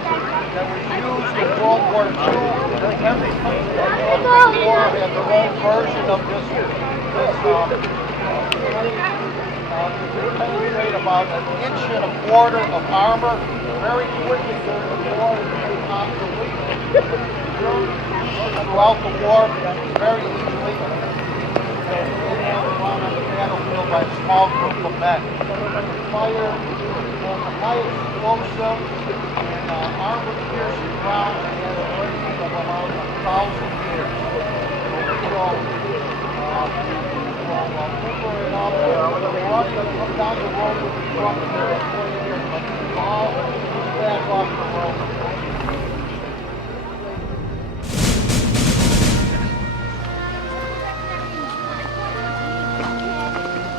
gun that was used in World War II. Every country that fought the war had their own version of this they penetrate about 1.25 inches of armor. Very quickly during the war, it became obsolete. Throughout the war, very easily around on the battlefield by a small group of men. Fire was a high explosive and armor-piercing rounds that had a range of about 1,000 meters. Come down the road with the truck there at 20 years, but all back off the road.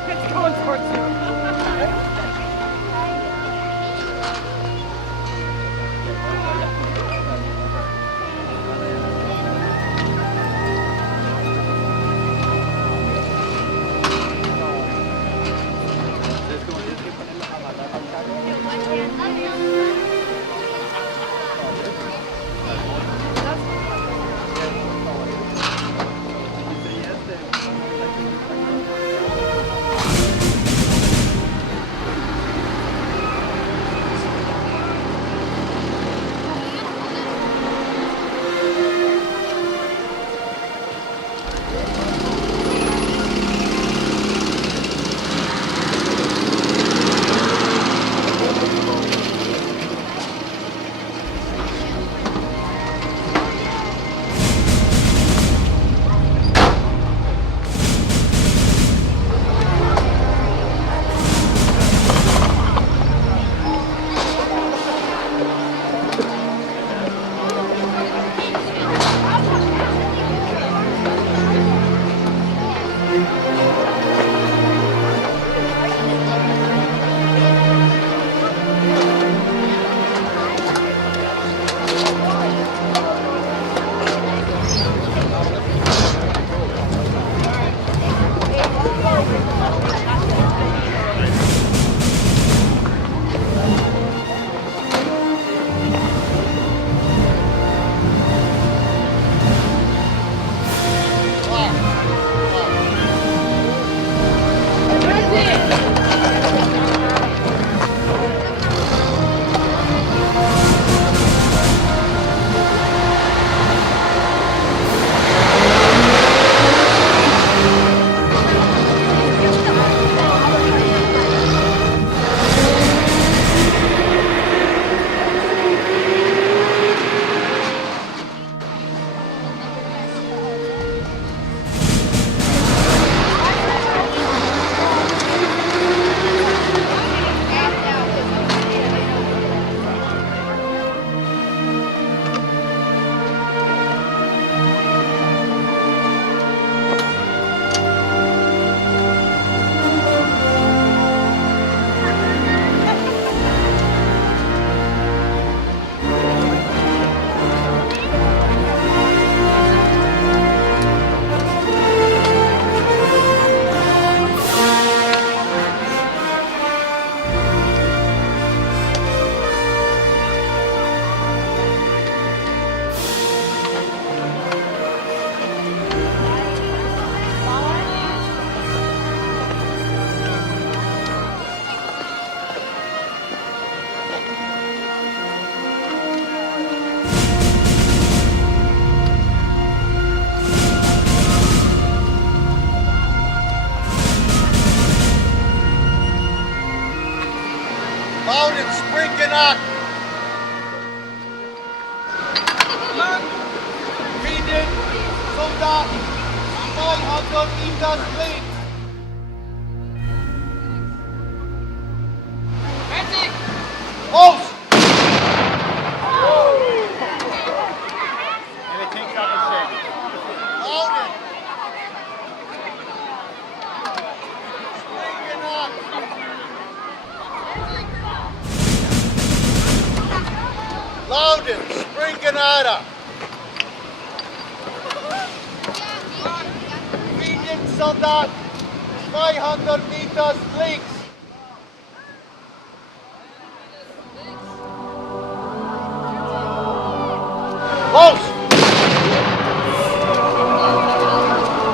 It's going towards you. Genug! Frieden, Soldaten, 200 Meters links. Fertig! Los! Everything's up and shaking. Loaded! Spring Genug! Loudon, Spring Granada. Frieden, Soldat, 200 Meters links. Close!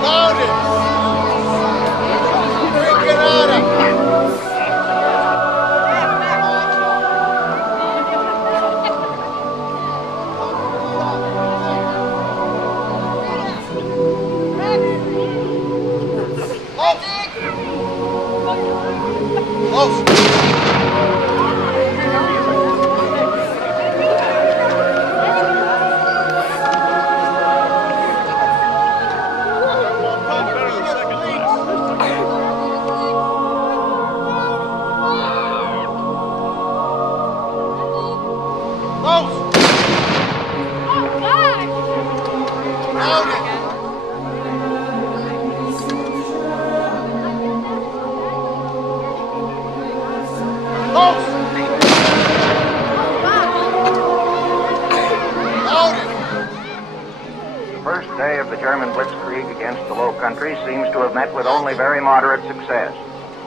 Loaded! Grenada! Close! The first day of the German blitzkrieg against the Low Countries seems to have met with only very moderate success.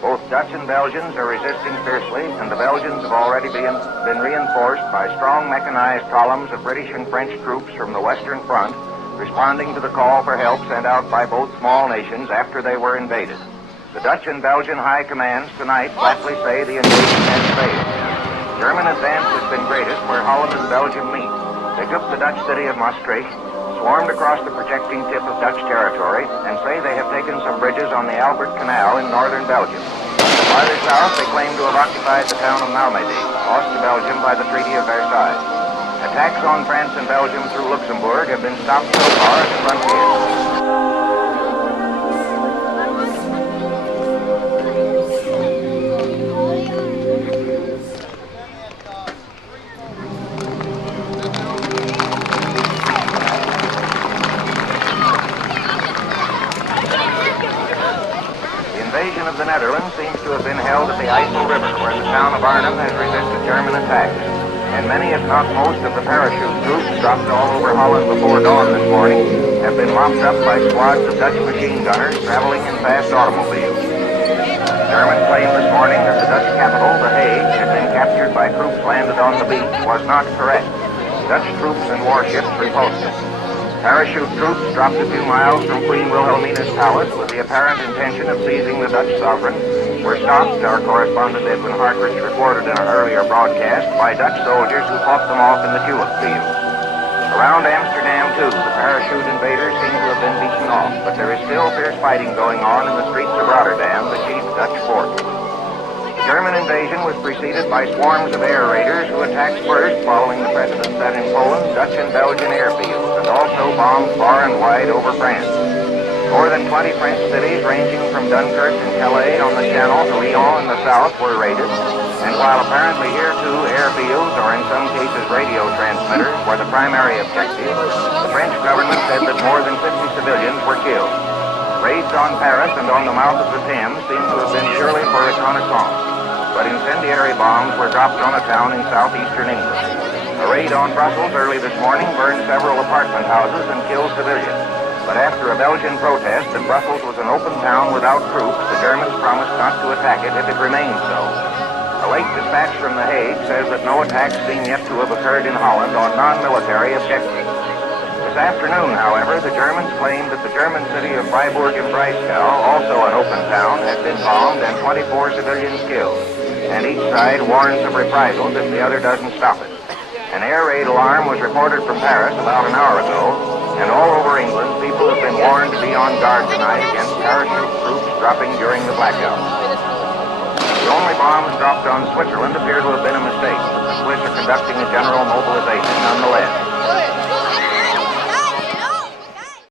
Both Dutch and Belgians are resisting fiercely, and the Belgians have already been reinforced by strong mechanized columns of British and French troops from the Western Front, responding to the call for help sent out by both small nations after they were invaded. The Dutch and Belgian high commands tonight flatly say the invasion has failed. German advance has been greatest where Holland and Belgium meet. They took the Dutch city of Maastricht, swarmed across the projecting tip of Dutch territory, and say they have taken some bridges on the Albert Canal in northern Belgium. Farther south, they claim to have occupied the town of Malmedy, lost to Belgium by the Treaty of Versailles. Attacks on France and Belgium through Luxembourg have been stopped so far at the frontier. Of the Netherlands seems to have been held at the Ijssel River, where the town of Arnhem has resisted German attacks. And many, if not most, of the parachute troops dropped all over Holland before dawn this morning have been mopped up by squads of Dutch machine gunners traveling in fast automobiles. German claim this morning that the Dutch capital, The Hague, had been captured by troops landed on the beach was not correct. Dutch troops and warships repulsed it. Parachute troops dropped a few miles from Queen Wilhelmina's palace with the apparent intention of seizing the Dutch sovereign, were stopped, our correspondent Edwin Hartridge reported in an earlier broadcast, by Dutch soldiers who fought them off in the tulip fields. Around Amsterdam, too, the parachute invaders seem to have been beaten off, but there is still fierce fighting going on in the streets of Rotterdam, the chief Dutch port. The German invasion was preceded by swarms of air raiders who attacked first, following the precedent set in Poland, Dutch and Belgian airfields, and also bombed far and wide over France. More than 20 French cities, ranging from Dunkirk and Calais on the Channel to Lyon in the south, were raided. And while apparently here too airfields, or in some cases radio transmitters, were the primary objective, the French government said that more than 50 civilians were killed. Raids on Paris and on the mouth of the Thames seem to have been purely for reconnaissance, but incendiary bombs were dropped on a town in southeastern England. A raid on Brussels early this morning burned several apartment houses and killed civilians. But after a Belgian protest that Brussels was an open town without troops, the Germans promised not to attack it if it remained so. A late dispatch from The Hague says that no attacks seem yet to have occurred in Holland on non-military objectives. This afternoon, however, the Germans claimed that the German city of Freiburg im Breisgau, also an open town, had been bombed and 24 civilians killed. And each side warns of reprisals if the other doesn't stop it. An air raid alarm was reported from Paris about an hour ago, and all over England, people have been warned to be on guard tonight against parachute troops dropping during the blackout. The only bombs dropped on Switzerland appear to have been a mistake, but the Swiss are conducting a general mobilization nonetheless.